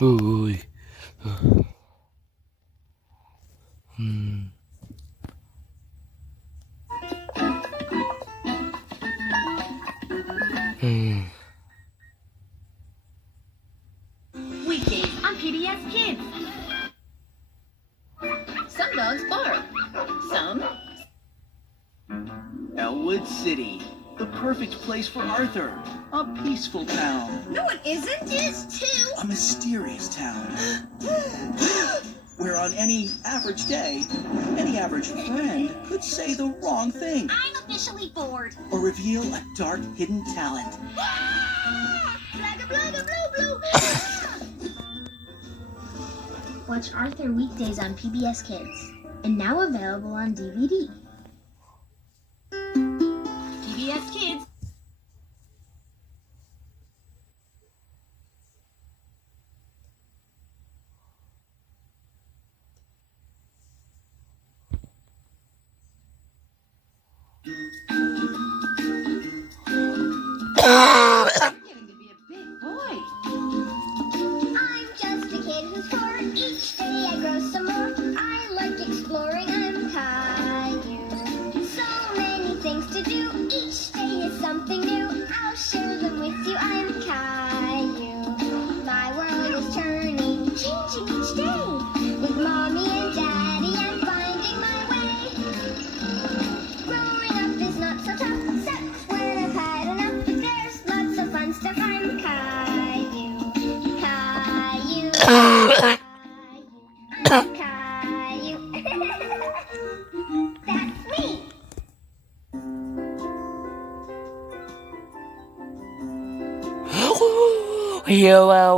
Uy. Weekdays on PBS Kids. Some dogs bark. Some. Elwood City, the perfect place for Arthur. A peaceful town. No, it isn't. It is too. A mysterious town. Where on any average day, any average friend could say the wrong thing. I'm officially bored. Or reveal a dark hidden talent. Blagga, blagga, blue, blue. Watch Arthur weekdays on PBS Kids, and now available on DVD. PBS Kids. Getting to be a big boy. I'm just a kid who's 4. Each day I grow some more. I like exploring. I'm Caillou. So many things to do. Each day is something new. I'll share them with you. I'm Caillou. My world is turning, changing each day. With mommy and daddy, I'm finding my way. Growing up is not so tough, except when I've had enough. But there's lots of fun stuff. I'm Caillou. Caillou. I'm Caillou. That's me. Yeah, wow.